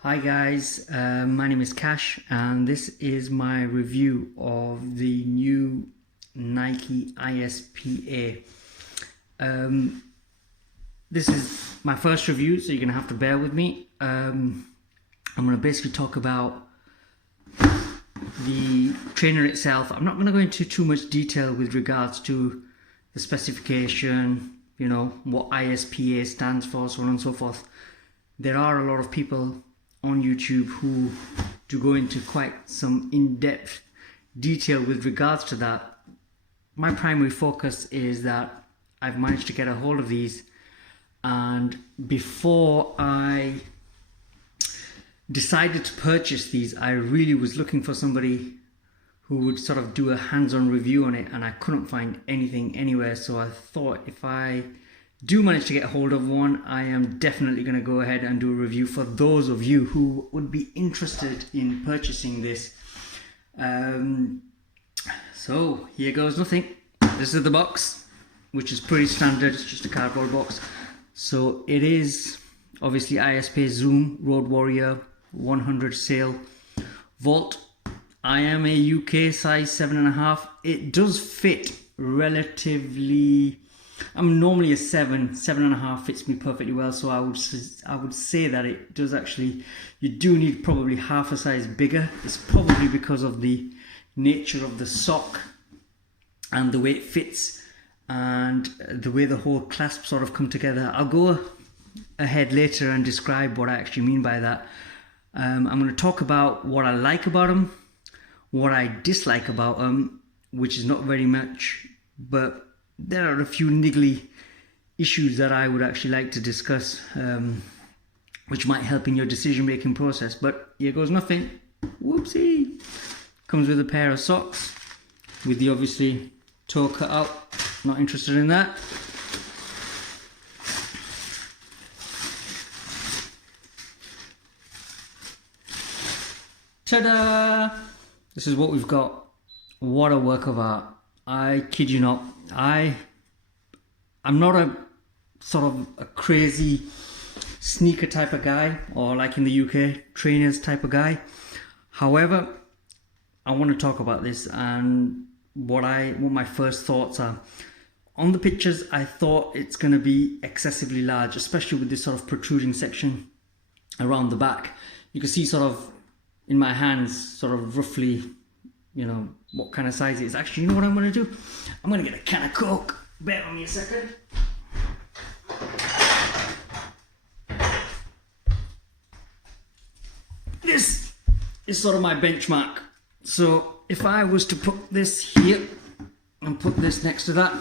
Hi guys, my name is Cash and this is my review of the new Nike iSpA. This is my first review, so you're going to have to bear with me. I'm going to basically talk about the trainer itself. I'm not going to go into too much detail with regards to the specification, you know, what iSpA stands for, so on and so forth. There are a lot of people on YouTube who do go into quite some in-depth detail with regards to that. My primary focus is that I've managed to get a hold of these, and before I decided to purchase these, I really was looking for somebody who would sort of do a hands-on review on it, and I couldn't find anything anywhere. So I thought if I do manage to get a hold of one, I am definitely going to go ahead and do a review for those of you who would be interested in purchasing this. So here goes nothing. This is the box, which is pretty standard. It's just a cardboard box. So it is obviously iSpA Zoom Road Warrior 100 Sail Vault. I am a UK size 7.5. It does fit relatively. I'm normally a 7.5 fits me perfectly well, so I would say that it does actually, you do need probably half a size bigger. It's probably because of the nature of the sock and the way it fits and the way the whole clasp sort of come together. I'll go ahead later and describe what I actually mean by that. I'm going to talk about what I like about them, what I dislike about them, which is not very much, but there are a few niggly issues that I would actually like to discuss, which might help in your decision-making process. But here goes nothing. Whoopsie. Comes with a pair of socks with the obviously toe cut out. Not interested in that. Ta-da! This is what we've got. What a work of art. I kid you not. I'm not a sort of a crazy sneaker type of guy, or like in the UK, trainers type of guy. However, I want to talk about this and what my first thoughts are. On the pictures, I thought it's going to be excessively large, especially with this sort of protruding section around the back. You can see sort of in my hands, sort of roughly, you know, what kind of size it is. Actually, you know what I'm going to do? I'm going to get a can of Coke. Bear on me a second. This is sort of my benchmark. So if I was to put this here and put this next to that,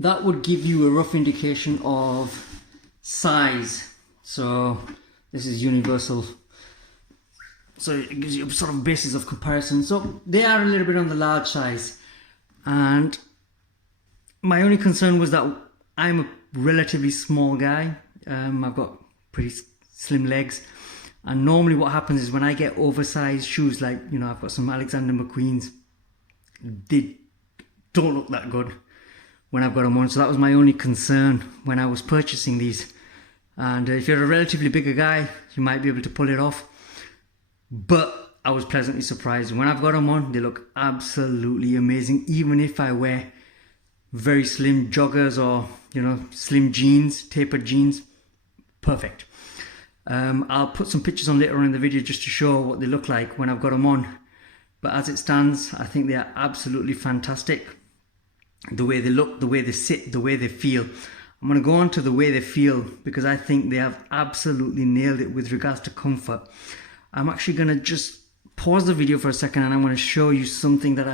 that would give you a rough indication of size. So this is universal. So it gives you a sort of basis of comparison. So they are a little bit on the large size. And my only concern was that I'm a relatively small guy. I've got pretty slim legs. And normally what happens is when I get oversized shoes, like, you know, I've got some Alexander McQueen's, they don't look that good when I've got them on. So that was my only concern when I was purchasing these. And if you're a relatively bigger guy, you might be able to pull it off. But I was pleasantly surprised. When I've got them on, they look absolutely amazing. Even if I wear very slim joggers or, you know, slim jeans, tapered jeans, perfect. I'll put some pictures on later on in the video just to show what they look like when I've got them on. But as it stands, I think they are absolutely fantastic. The way they look, the way they sit, the way they feel. I'm going to go on to the way they feel because I think they have absolutely nailed it with regards to comfort. I'm actually going to just pause the video for a second and I'm going to show you something that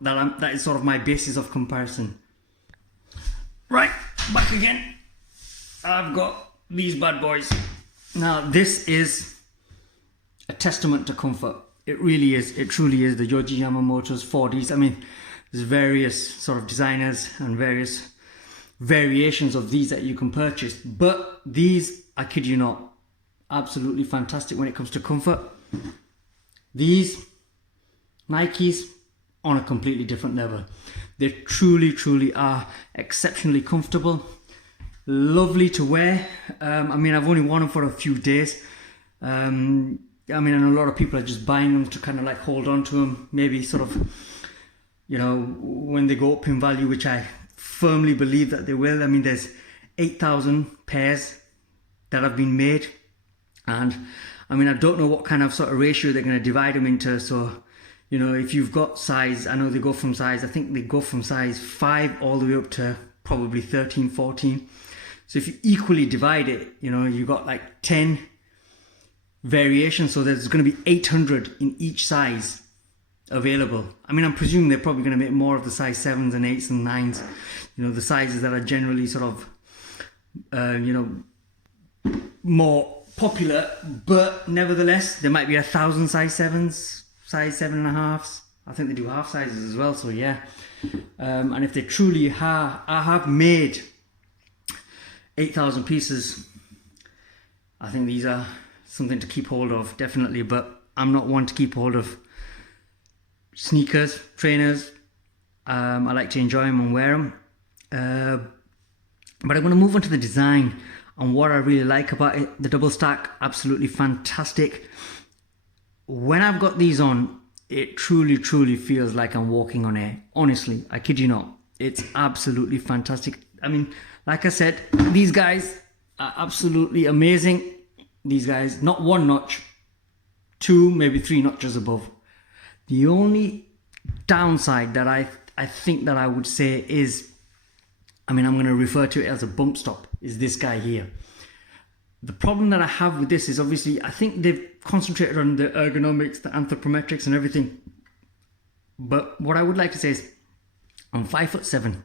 that is sort of my basis of comparison. Right, back again. I've got these bad boys. Now this is a testament to comfort. It really is. It truly is. The Yohji Yamamoto's 4Ds. I mean, there's various sort of designers and various variations of these that you can purchase. But these, I kid you not, absolutely fantastic when it comes to comfort. These Nikes on a completely different level. They truly are exceptionally comfortable, lovely to wear. I mean, I've only worn them for a few days, I mean, I know a lot of people are just buying them to kind of like hold on to them, maybe sort of, you know, when they go up in value, which I firmly believe that they will. I mean, there's 8,000 pairs that have been made, and I mean, I don't know what kind of sort of ratio they're going to divide them into. So, you know, if you've got size, I know they go from size, I think they go from size 5 all the way up to probably 13, 14. So if you equally divide it, you know, you've got like 10 variations. So there's going to be 800 in each size available. I mean, I'm presuming they're probably going to make more of the size 7s and 8s and 9s, you know, the sizes that are generally sort of, you know, more popular, but nevertheless there might be 1,000 size 7s, size 7.5s. I think they do half sizes as well, so yeah. And if they truly have made 8,000 pieces, I think these are something to keep hold of, definitely. But I'm not one to keep hold of sneakers, trainers. I like to enjoy them and wear them, but I'm going to move on to the design and what I really like about it. The double stack, absolutely fantastic. When I've got these on, it truly feels like I'm walking on air. Honestly, I kid you not. It's absolutely fantastic. I mean, like I said, these guys are absolutely amazing. These guys, not one notch, 2, maybe 3 notches above. The only downside that I think that I would say is, I mean, I'm going to refer to it as a bump stop, is this guy here. The problem that I have with this is, obviously, I think they've concentrated on the ergonomics, the anthropometrics and everything. But what I would like to say is, I'm 5'7".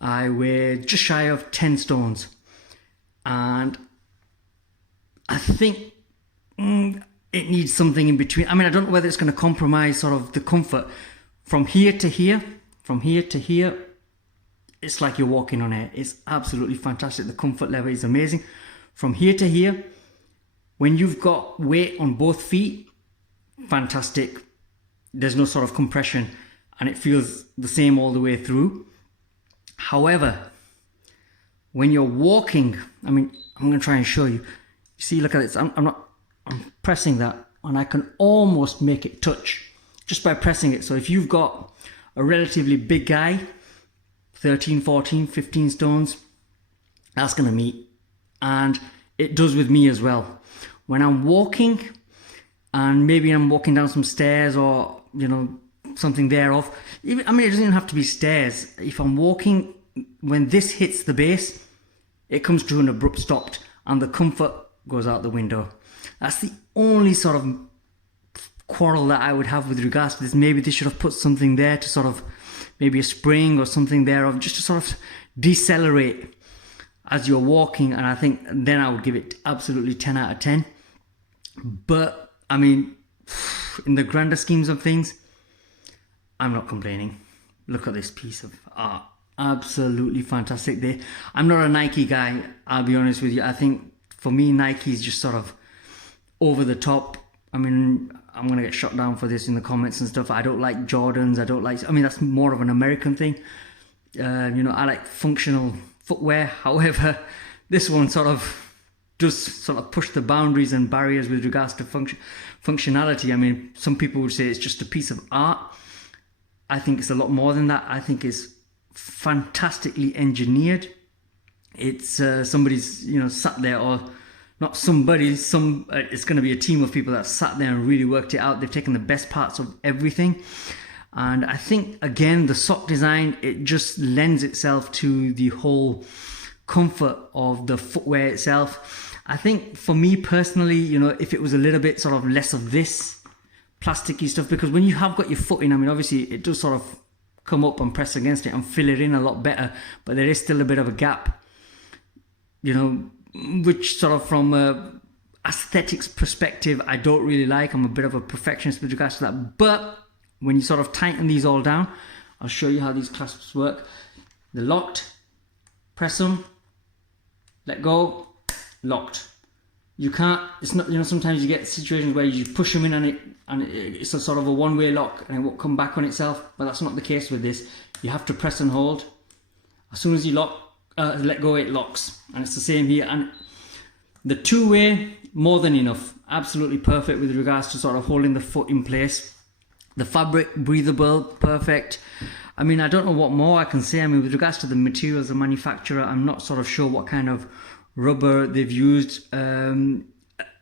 I weigh just shy of 10 stones. And I think it needs something in between. I mean, I don't know whether it's going to compromise sort of the comfort. From here to here, it's like you're walking on air. It's absolutely fantastic. The comfort level is amazing. From here to here, when you've got weight on both feet, fantastic. There's no sort of compression and it feels the same all the way through. However, when you're walking, I mean, I'm going to try and show you. See, look at this. I'm pressing that and I can almost make it touch just by pressing it. So if you've got a relatively big guy, 13, 14, 15 stones, that's going to meet. And it does with me as well. When I'm walking and maybe I'm walking down some stairs or, you know, something thereof. Even, I mean, it doesn't even have to be stairs. If I'm walking, when this hits the base, it comes to an abrupt stop and the comfort goes out the window. That's the only sort of quarrel that I would have with regards to this. Maybe they should have put something there to sort of, maybe a spring or something thereof, just to sort of decelerate as you're walking, and I think then I would give it absolutely 10 out of 10. But I mean, in the grander schemes of things, I'm not complaining. Look at this piece of art, absolutely fantastic. I'm not a Nike guy, I'll be honest with you. I think for me, Nike is just sort of over the top. I mean, I'm gonna get shot down for this in the comments and stuff. I don't like Jordans. I mean, that's more of an American thing. You know, I like functional footwear. However, this one sort of does sort of push the boundaries and barriers with regards to functionality. I mean, some people would say it's just a piece of art. I think it's a lot more than that. I think it's fantastically engineered. It's somebody's, you know, sat there, or not somebody, it's going to be a team of people that sat there and really worked it out. They've taken the best parts of everything. And I think, again, the sock design, it just lends itself to the whole comfort of the footwear itself. I think for me personally, you know, if it was a little bit sort of less of this plasticky stuff, because when you have got your foot in, I mean, obviously it does sort of come up and press against it and fill it in a lot better, but there is still a bit of a gap, you know, which sort of from a aesthetics perspective, I don't really like. I'm a bit of a perfectionist with regards to that. But when you sort of tighten these all down, I'll show you how these clasps work. They're locked, press them, let go, locked. You can't, it's not, you know, sometimes you get situations where you push them in and it's a sort of a one-way lock and it won't come back on itself, but that's not the case with this. You have to press and hold. As soon as you let go, it locks. And it's the same here. And the two-way, more than enough. absolutely perfect with regards to sort of holding the foot in place. The fabric, breathable, perfect. I mean, I don't know what more I can say. I mean, with regards to the materials, the manufacturer, I'm not sort of sure what kind of rubber they've used.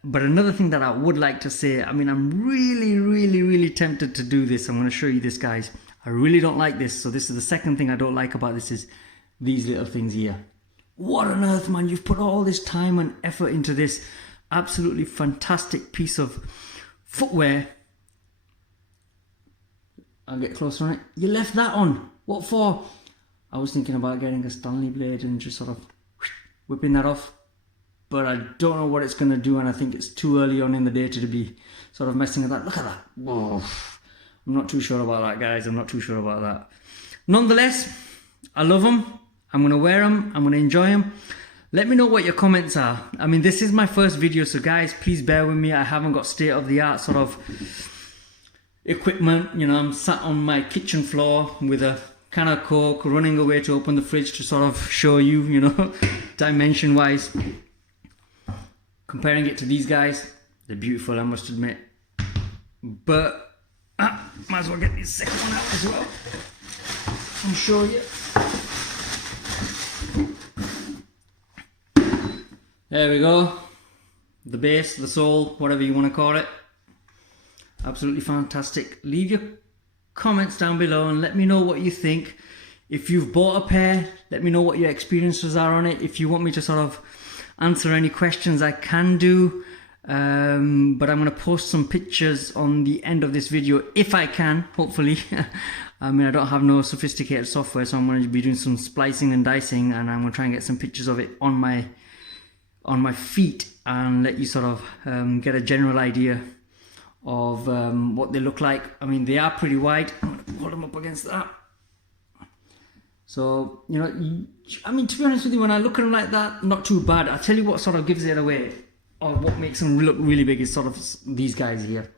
But another thing that I would like to say, I mean, I'm really tempted to do this. I'm going to show you this, guys. I really don't like this. So this is the second thing I don't like about this, is these little things here. What on earth, man? You've put all this time and effort into this absolutely fantastic piece of footwear. I'll get closer on it. You left that on. What for? I was thinking about getting a Stanley blade and just sort of whipping that off. But I don't know what it's going to do, and I think it's too early on in the day to be sort of messing with that. Look at that. Whoa. I'm not too sure about that, guys. I'm not too sure about that. Nonetheless, I love them. I'm going to wear them. I'm going to enjoy them. Let me know what your comments are. I mean, this is my first video, so guys, please bear with me. I haven't got state-of-the-art sort of equipment. You know, I'm sat on my kitchen floor with a can of Coke, running away to open the fridge to sort of show you, you know, dimension-wise. Comparing it to these guys, they're beautiful, I must admit. But might as well get this second one out as well and show you. There we go. The base, the sole, whatever you want to call it. Absolutely fantastic. Leave your comments down below and let me know what you think. If you've bought a pair, let me know what your experiences are on it. If you want me to sort of answer any questions, I can do, but I'm going to post some pictures on the end of this video if I can, hopefully. I mean, I don't have no sophisticated software, so I'm going to be doing some splicing and dicing, and I'm going to try and get some pictures of it on my feet and let you sort of get a general idea of what they look like. I mean, they are pretty wide. I'm going to hold them up against that. So, you know, I mean, to be honest with you, when I look at them like that, not too bad. I'll tell you what sort of gives it away, or what makes them look really big, is sort of these guys here.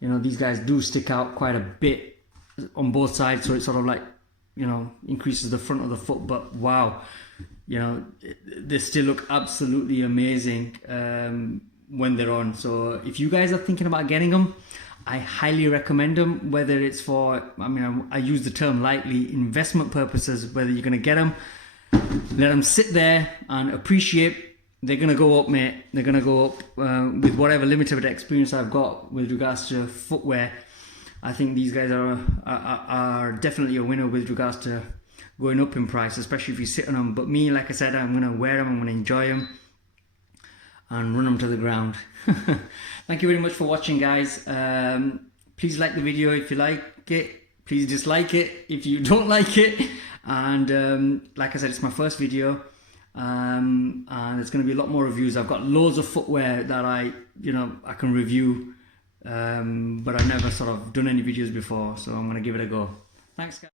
You know, these guys do stick out quite a bit on both sides, so it sort of like, you know, increases the front of the foot. But wow, you know, they still look absolutely amazing when they're on. So if you guys are thinking about getting them, I highly recommend them, whether it's for, I mean, I use the term lightly, investment purposes, whether you're going to get them, let them sit there and appreciate. They're going to go up, mate. They're going to go up with whatever limited experience I've got with regards to footwear. I think these guys are definitely a winner with regards to going up in price, especially if you sit on them. But me, like I said, I'm going to wear them, I'm going to enjoy them and run them to the ground. Thank you very much for watching, guys. Please like the video if you like it. Please dislike it if you don't like it. And like I said, it's my first video, and there's going to be a lot more reviews. I've got loads of footwear that I can review, but I've never sort of done any videos before, so I'm going to give it a go. Thanks, guys.